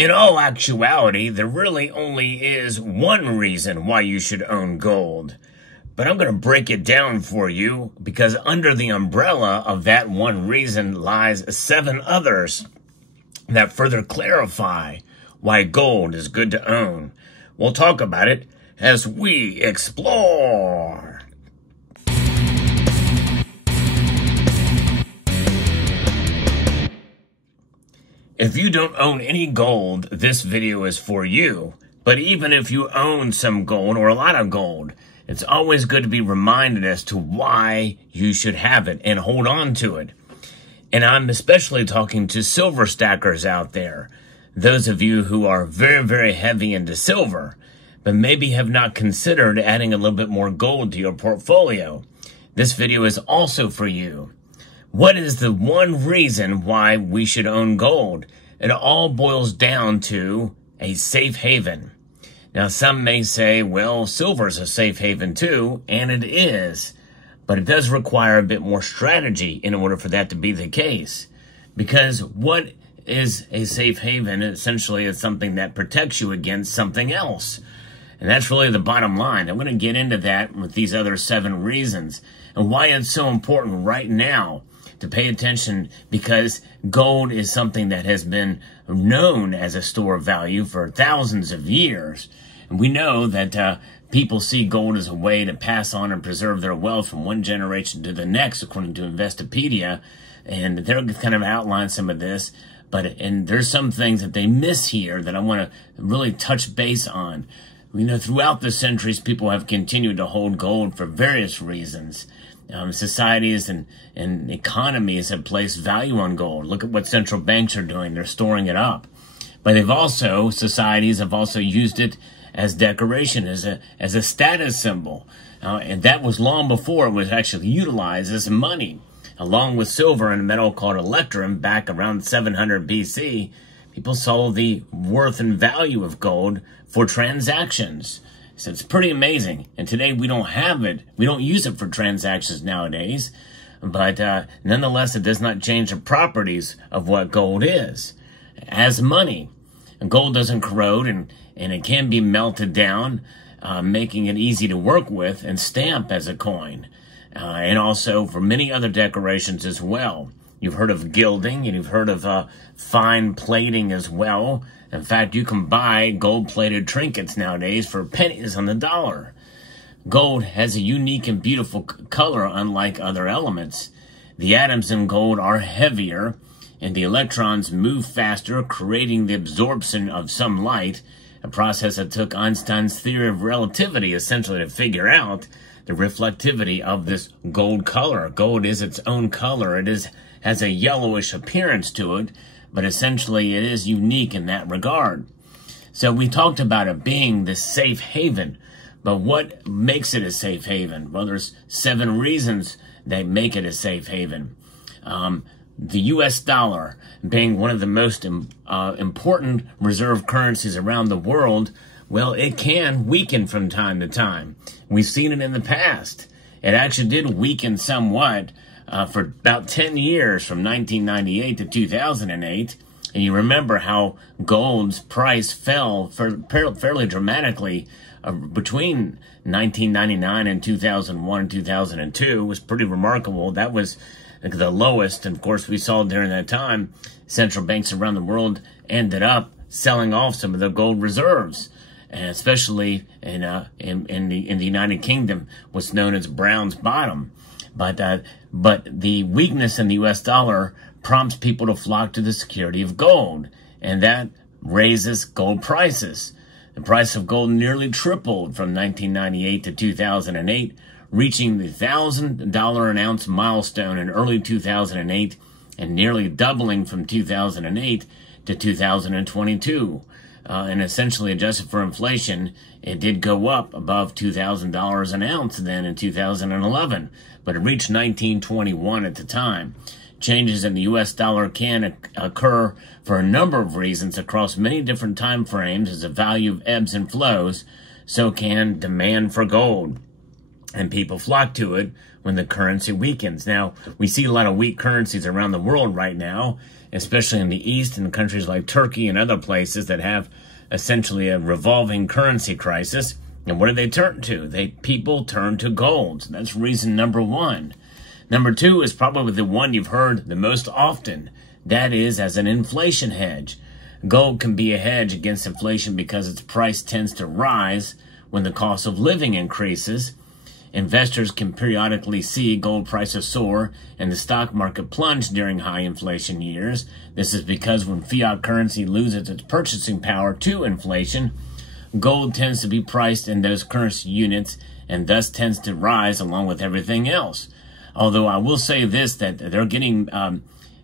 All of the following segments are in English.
In all actuality, there really only is one reason why you should own gold. But I'm going to break it down for you because under the umbrella of that one reason lies 7 others that further clarify why gold is good to own. We'll talk about it as we explore. If you don't own any gold, this video is for you. But even if you own some gold or a lot of gold, it's always good to be reminded as to why you should have it and hold on to it. And I'm especially talking to silver stackers out there. Those of you who are very, very heavy into silver, but maybe have not considered adding a little bit more gold to your portfolio. This video is also for you. What is the one reason why we should own gold? It all boils down to a safe haven. Now, some may say, well, silver's a safe haven too, and it is. But it does require a bit more strategy in order for that to be the case. Because what is a safe haven? Essentially, it's something that protects you against something else. And that's really the bottom line. I'm going to get into that with these other 7 reasons and why it's so important right now to pay attention, because gold is something that has been known as a store of value for thousands of years. And we know that people see gold as a way to pass on and preserve their wealth from one generation to the next, according to Investopedia. And they're kind of outline some of this. And there's some things that they miss here that I want to really touch base on. We know throughout the centuries, people have continued to hold gold for various reasons. Societies and economies have placed value on gold. Look at what central banks are doing. They're storing it up. But societies have also used it as decoration, as a status symbol. And that was long before it was actually utilized as money. Along with silver and a metal called electrum back around 700 BC, people saw the worth and value of gold for transactions. So it's pretty amazing. And today we don't have it. We don't use it for transactions nowadays. But nonetheless, it does not change the properties of what gold is. As money, and gold doesn't corrode and it can be melted down, making it easy to work with and stamp as a coin. And also for many other decorations as well. You've heard of gilding and you've heard of fine plating as well. In fact, you can buy gold-plated trinkets nowadays for pennies on the dollar. Gold has a unique and beautiful color unlike other elements. The atoms in gold are heavier, and the electrons move faster, creating the absorption of some light, a process that took Einstein's theory of relativity essentially to figure out the reflectivity of this gold color. Gold is its own color. It has a yellowish appearance to it, but essentially it is unique in that regard. So we talked about it being the safe haven, but what makes it a safe haven? Well, there's 7 reasons that make it a safe haven. The US dollar being one of the most important reserve currencies around the world, well, it can weaken from time to time. We've seen it in the past. It actually did weaken somewhat for about 10 years, from 1998 to 2008. And you remember how gold's price fell fairly dramatically between 1999 and 2001 and 2002. It was pretty remarkable. That was the lowest. And of course, we saw during that time, central banks around the world ended up selling off some of their gold reserves. And especially in the United Kingdom, what's known as Brown's bottom. But the weakness in the U.S. dollar prompts people to flock to the security of gold, and that raises gold prices. The price of gold nearly tripled from 1998 to 2008, reaching the $1,000 an ounce milestone in early 2008, and nearly doubling from 2008 to 2022. And essentially adjusted for inflation, it did go up above $2,000 an ounce then in 2011, but it reached $19.21 at the time. Changes in the U.S. dollar can occur for a number of reasons across many different time frames. As the value ebbs and flows, so can demand for gold. and people flock to it when the currency weakens. Now, we see a lot of weak currencies around the world right now, especially in the East, in countries like Turkey and other places that have essentially a revolving currency crisis. And what do they turn to? People turn to gold. So that's reason number one. Number two is probably the one you've heard the most often. That is as an inflation hedge. Gold can be a hedge against inflation because its price tends to rise when the cost of living increases. Investors can periodically see gold prices soar and the stock market plunge during high inflation years. This is because when fiat currency loses its purchasing power to inflation, gold tends to be priced in those currency units and thus tends to rise along with everything else. Although I will say this, that they're getting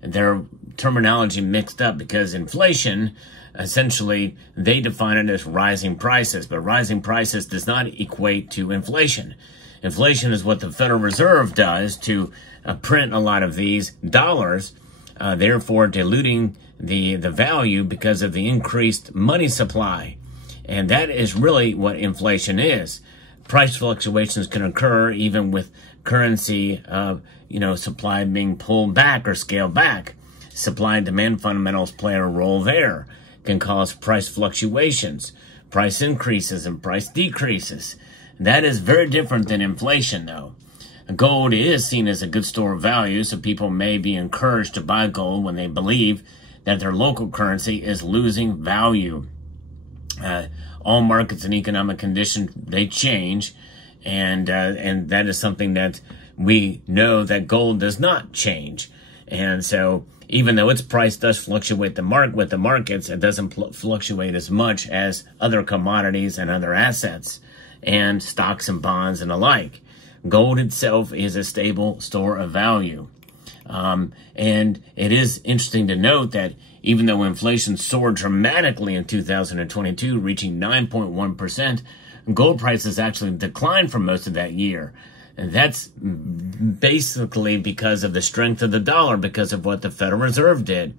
their terminology mixed up, because inflation, essentially, they define it as rising prices, but rising prices does not equate to inflation. Inflation is what the Federal Reserve does to print a lot of these dollars, therefore diluting the value because of the increased money supply. And that is really what inflation is. Price fluctuations can occur even with currency, supply being pulled back or scaled back. Supply and demand fundamentals play a role there. Can cause price fluctuations, price increases, and price decreases. That is very different than inflation, though. Gold is seen as a good store of value, so people may be encouraged to buy gold when they believe that their local currency is losing value. All markets and economic conditions, they change, and that is something that we know that gold does not change. And so even though its price does fluctuate with the markets, it doesn't fluctuate as much as other commodities and other assets and stocks and bonds and the like. Gold itself is a stable store of value. And it is interesting to note that even though inflation soared dramatically in 2022, reaching 9.1%, gold prices actually declined for most of that year. And that's basically because of the strength of the dollar, because of what the Federal Reserve did.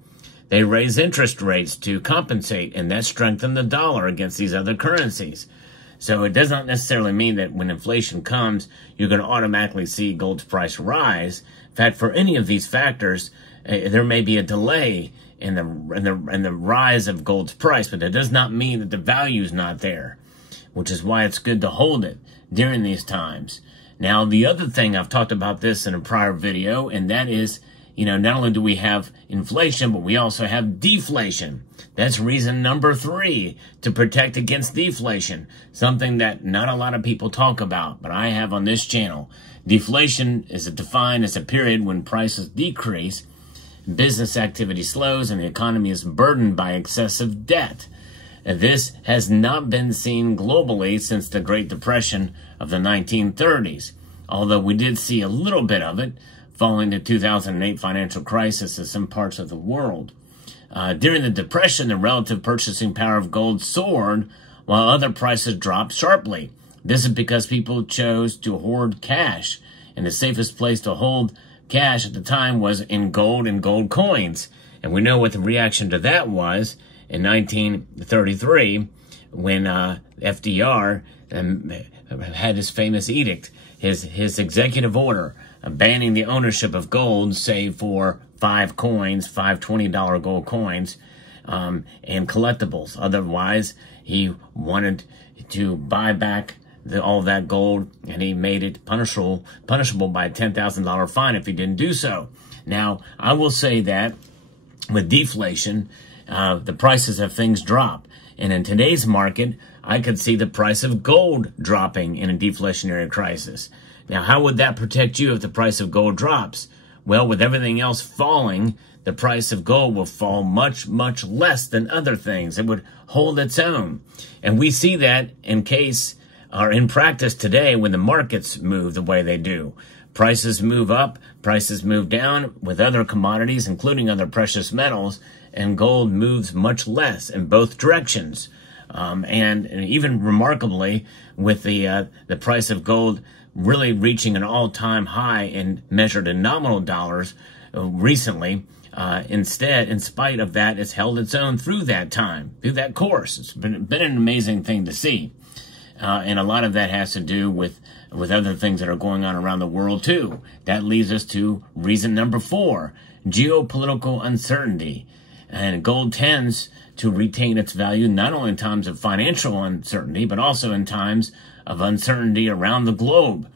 They raised interest rates to compensate, and that strengthened the dollar against these other currencies. So it does not necessarily mean that when inflation comes, you're going to automatically see gold's price rise. In fact, for any of these factors, there may be a delay in the rise of gold's price, but that does not mean that the value is not there, which is why it's good to hold it during these times. Now, the other thing, I've talked about this in a prior video, and that is, not only do we have inflation, but we also have deflation. That's reason number 3, to protect against deflation, something that not a lot of people talk about, but I have on this channel. Deflation is defined as a period when prices decrease, business activity slows, and the economy is burdened by excessive debt. This has not been seen globally since the Great Depression of the 1930s, although we did see a little bit of it following the 2008 financial crisis in some parts of the world. During the Depression, the relative purchasing power of gold soared while other prices dropped sharply. This is because people chose to hoard cash, and the safest place to hold cash at the time was in gold and gold coins. And we know what the reaction to that was in 1933 when FDR had his famous edict, his executive order banning the ownership of gold save for 5 $20 gold coins, and collectibles. Otherwise, he wanted to buy back all that gold, and he made it punishable by a $10,000 fine if he didn't do so. Now, I will say that with deflation, the prices of things drop. And in today's market, I could see the price of gold dropping in a deflationary crisis. Now, how would that protect you if the price of gold drops? Well, with everything else falling, the price of gold will fall much, much less than other things. It would hold its own. And we see that in practice today when the markets move the way they do. Prices move up, prices move down with other commodities, including other precious metals, and gold moves much less in both directions. And even remarkably, with the price of gold really reaching an all-time high and measured in nominal dollars recently, in spite of that, it's held its own through that time, through that course. It's been an amazing thing to see. And a lot of that has to do with other things that are going on around the world too. That leads us to reason number 4, geopolitical uncertainty. And gold tends to retain its value not only in times of financial uncertainty, but also in times of uncertainty around the globe.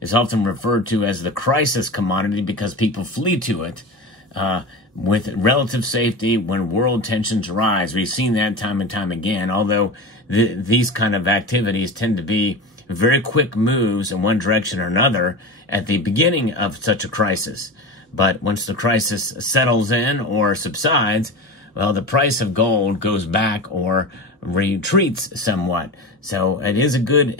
It's often referred to as the crisis commodity because people flee to it with relative safety when world tensions rise. We've seen that time and time again, although these kind of activities tend to be very quick moves in one direction or another at the beginning of such a crisis. But once the crisis settles in or subsides, well, the price of gold goes back or retreats somewhat. So it is a good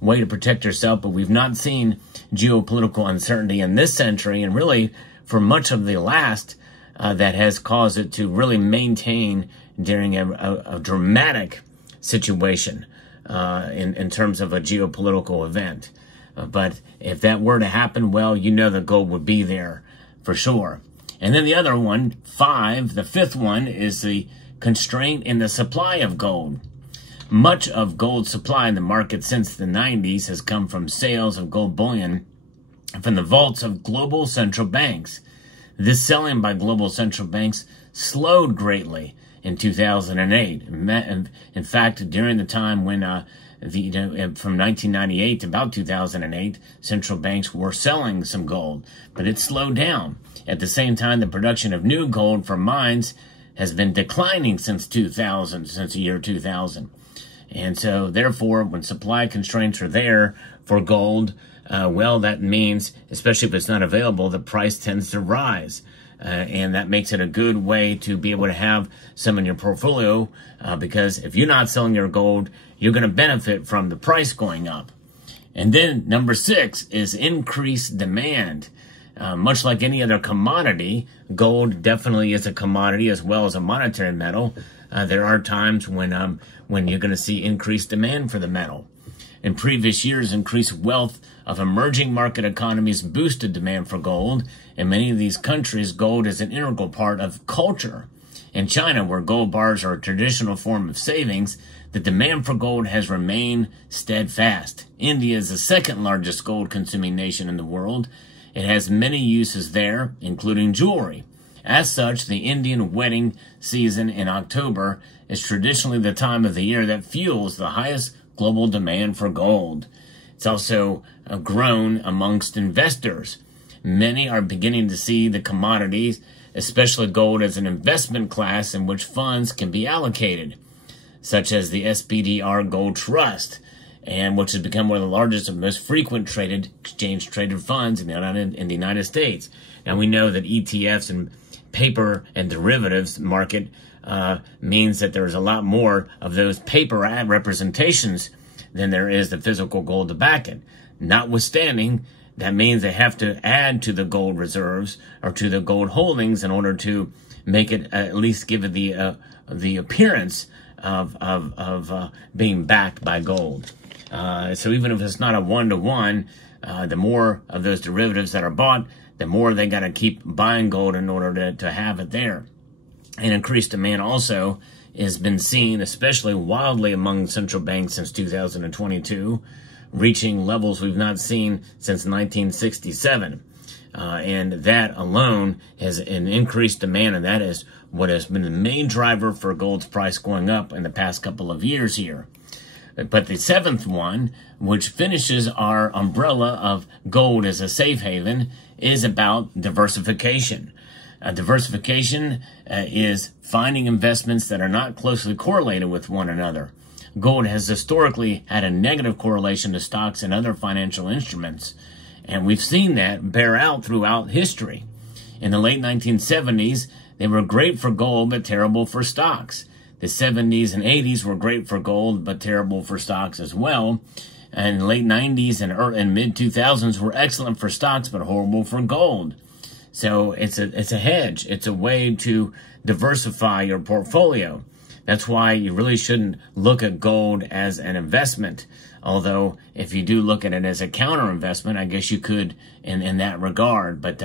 way to protect yourself, but we've not seen geopolitical uncertainty in this century, and really for much of the last, that has caused it to really maintain during a dramatic situation in terms of a geopolitical event. But if that were to happen, well, you know the gold would be there for sure. And then the other one, 5, the 5th one, is the constraint in the supply of gold. Much of gold supply in the market since the 90s has come from sales of gold bullion from the vaults of global central banks. This selling by global central banks slowed greatly in 2008. In fact, during the time when from 1998 to about 2008, central banks were selling some gold, but it slowed down. At the same time, the production of new gold from mines has been declining since the year 2000. And so, therefore, when supply constraints are there for gold, well, that means, especially if it's not available, the price tends to rise. And that makes it a good way to be able to have some in your portfolio, because if you're not selling your gold, you're going to benefit from the price going up. And then number 6 is increased demand. Much like any other commodity, gold definitely is a commodity as well as a monetary metal. There are times when you're going to see increased demand for the metal. In previous years, increased wealth of emerging market economies boosted demand for gold. In many of these countries, gold is an integral part of culture. In China, where gold bars are a traditional form of savings, the demand for gold has remained steadfast. India is the 2nd largest gold-consuming nation in the world. It has many uses there, including jewelry. As such, the Indian wedding season in October is traditionally the time of the year that fuels the highest global demand for gold. It's also grown amongst investors. Many are beginning to see the commodities, especially gold, as an investment class in which funds can be allocated, such as the SPDR Gold Trust, and which has become one of the largest and most frequent exchange-traded funds in the United States. Now, we know that ETFs and paper and derivatives market means that there's a lot more of those paper representations than there is the physical gold to back it. Notwithstanding, that means they have to add to the gold reserves or to the gold holdings in order to make it at least give it the appearance of being backed by gold. So even if it's not a one-to-one, the more of those derivatives that are bought, the more they got to keep buying gold in order to have it there. And increased demand also has been seen, especially wildly among central banks since 2022, reaching levels we've not seen since 1967. And that alone has an increased demand, and that is what has been the main driver for gold's price going up in the past couple of years here. But the 7th one, which finishes our umbrella of gold as a safe haven, is about diversification. Diversification is finding investments that are not closely correlated with one another. Gold has historically had a negative correlation to stocks and other financial instruments, and we've seen that bear out throughout history. In the late 1970s, they were great for gold but terrible for stocks. The 70s and 80s were great for gold but terrible for stocks as well. And the late 90s and mid-2000s were excellent for stocks but horrible for gold. So it's a hedge. It's a way to diversify your portfolio. That's why you really shouldn't look at gold as an investment. Although, if you do look at it as a counter investment, I guess you could in that regard. But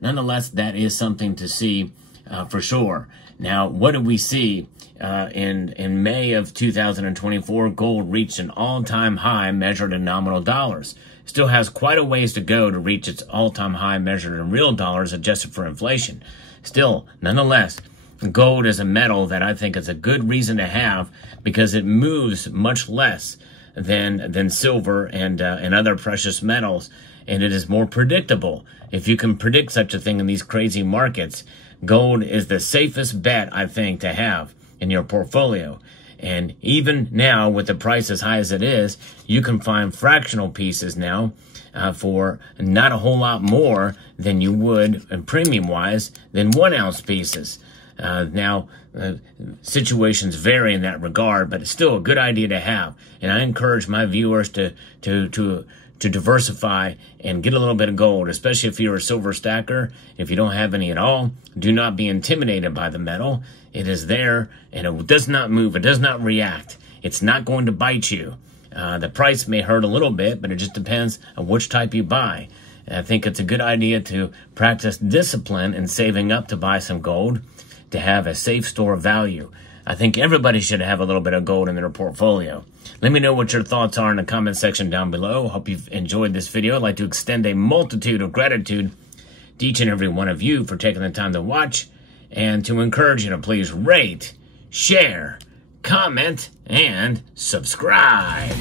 nonetheless, that is something to see for sure. Now, what did we see? In May of 2024, gold reached an all-time high measured in nominal dollars. Still has quite a ways to go to reach its all-time high measured in real dollars adjusted for inflation. Still, nonetheless, gold is a metal that I think is a good reason to have because it moves much less than silver and other precious metals, and it is more predictable. If you can predict such a thing in these crazy markets, gold is the safest bet, I think, to have in your portfolio. And even now, with the price as high as it is, you can find fractional pieces now for not a whole lot more than you would, premium-wise, than 1 ounce pieces. Now, situations vary in that regard, but it's still a good idea to have. And I encourage my viewers to diversify and get a little bit of gold, especially if you're a silver stacker. If you don't have any at all, do not be intimidated by the metal. It is there, and it does not move. It does not react. It's not going to bite you. The price may hurt a little bit, but it just depends on which type you buy. And I think it's a good idea to practice discipline in saving up to buy some gold, to have a safe store of value. I think everybody should have a little bit of gold in their portfolio. Let me know what your thoughts are in the comment section down below. Hope you've enjoyed this video. I'd like to extend a multitude of gratitude to each and every one of you for taking the time to watch, and to encourage you to please rate, share, comment, and subscribe.